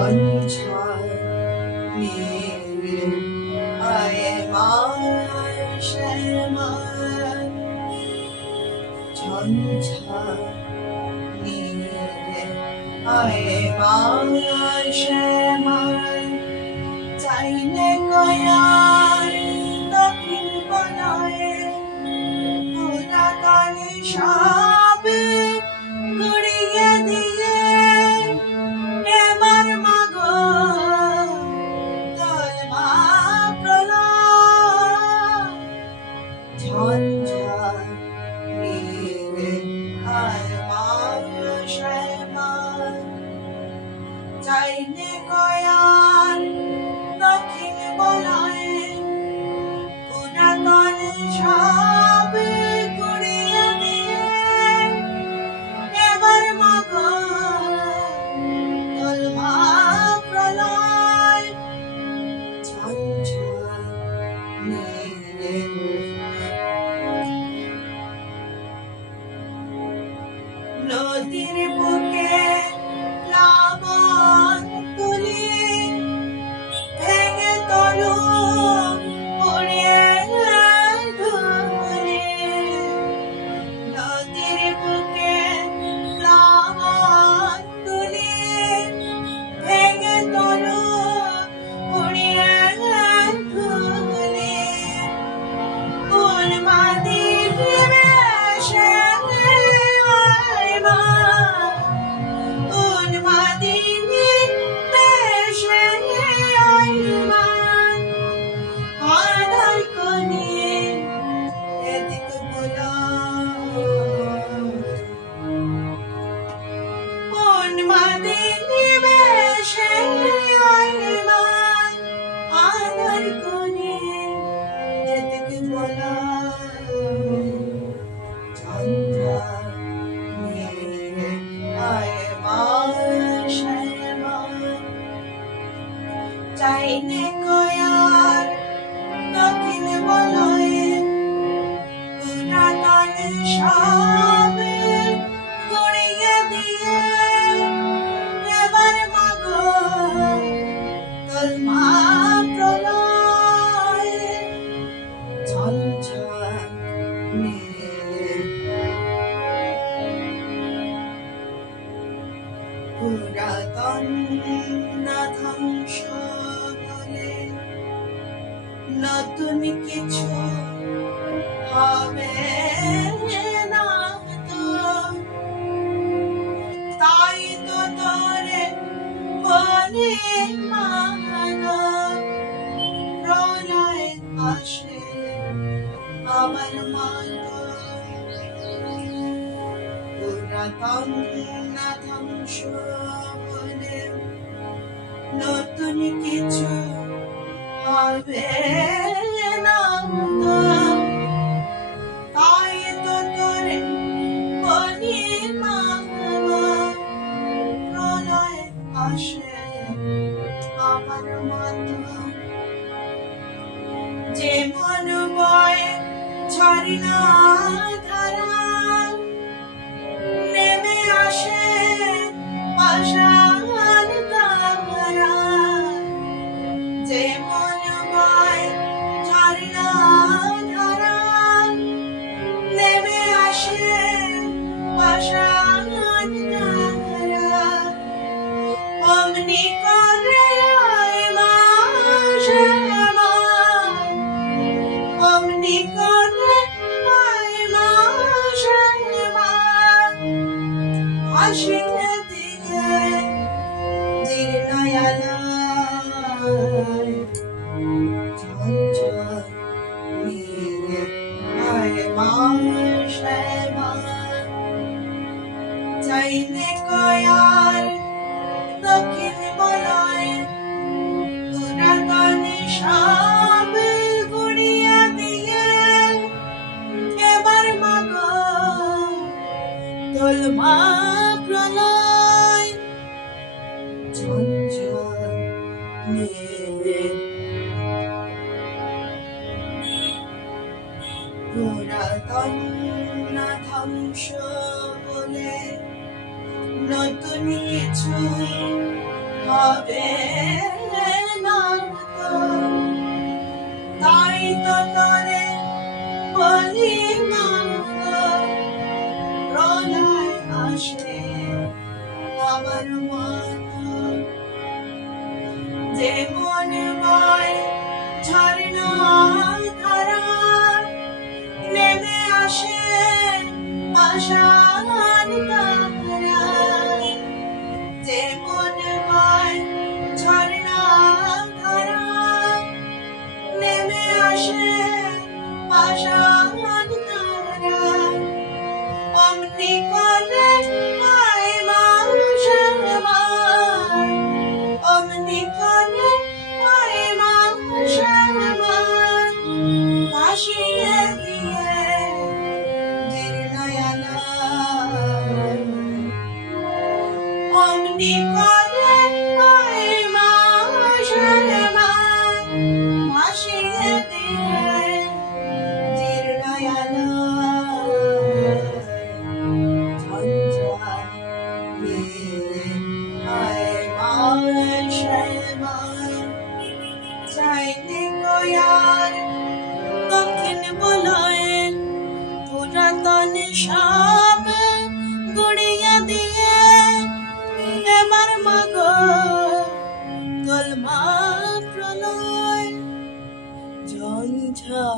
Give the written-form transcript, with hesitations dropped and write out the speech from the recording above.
ঝঞ্ঝার নীরে আয় মায় শ্যামায় ঝঞ্ঝার নীরে আয় মায় শ্যামায় চাইলে কয়ার দক্ষিণ বলয়ে পুরাতন সব গুড়িয়ে দিয়ে এবার মাগো তলমা প্রলয় ঝঞ্ঝার নীরে আয় মায় শ্যামায় চাইলে কয়ার দক্ষিণ বলয়ে পুরাতন সব গুড়িয়ে দিয়ে এবার মাগো তলমা প্রলয় ঝঞ্ঝার নীরে নদীর বুকে প্লাবন তুলি ভেঙে তরু উড়িয়ে ধুলি নদীর বুকে প্লাবন তুলি ভেঙে তরু উড়িয়ে ধুলি উন্মাদি নিমেষে আয় মা উন্মাদি নিমেষে আয় মা আধার কোণে এদিক বুলাও উন্মাদি নিমেষে আয় মা আধার কোণে এদিক বুলাও ঝঞ্ঝার নীরে আয় মায় শ্যামায় চাইলে কয়ার দক্ষিণ বলয়ে পুরাতন সব গুড়িয়ে দিয়ে এবার মাগো তলমা প্রলয় ঝঞ্ঝার নীরে পুরাতন ধ্বংস বলে নতুন কিছু হবে না তো তাই তো তোরে বলি মাগো প্রলয় আসে আমার মতো পুরাতন ধ্বংস বলে নতুন কিছু হবে না তো তাই তো তোরে বলি মাগো প্রলয় আসে আমার মতো যে মন বয় ঝর্ণা ধারা নেমে আসে পাষাণ তারা যে মন বয় ঝর্ণা ধারা নেমে আসে পাষাণ তারা অমনি করে আয় মা শ্যামায় অমনি করে আয় মা শ্যামায় হাসিতে দিয়ে জীর্ণয়ালয় ঝঞ্ঝার নীরে আয় মা শ্যামায় চাইলে কয়ার দক্ষিণ বলয়ে পুরাতন সব গুড়িয়ে দিয়ে এবার মাগো তলমা প্রলয় ঝঞ্ঝার নীরে পুরাতন ধ্বংস বলে নতুন কিছু হবে না তো, তাই তো তোরে বলি মাগো, প্রলয় আসে আমার মতো, যে মন বয় ঝর্ণা ধারা, নেমে আসে পাষাণ তারা, যে মন বয় ঝর্ণা ধারা, নেমে আসে পাষাণ তারা, অমনি করে আয় মানুষের মন, অমনি করে আয় মানুষের মন, ভাসিয়ে দিয়ে অমনি করে আয় মানুষের মন, ভাসিয়ে দিয়ে জীর্ণয়ালয়, ঝঞ্ঝা নিয়ে আয় মানুষের মন, চাইতে গয়ার দক্ষিণ বলয়ে পুরাতন সব গুড়িয়ে দিয়ে, এবার মাগো গোলমাল প্রলয় ঝঞ্ঝা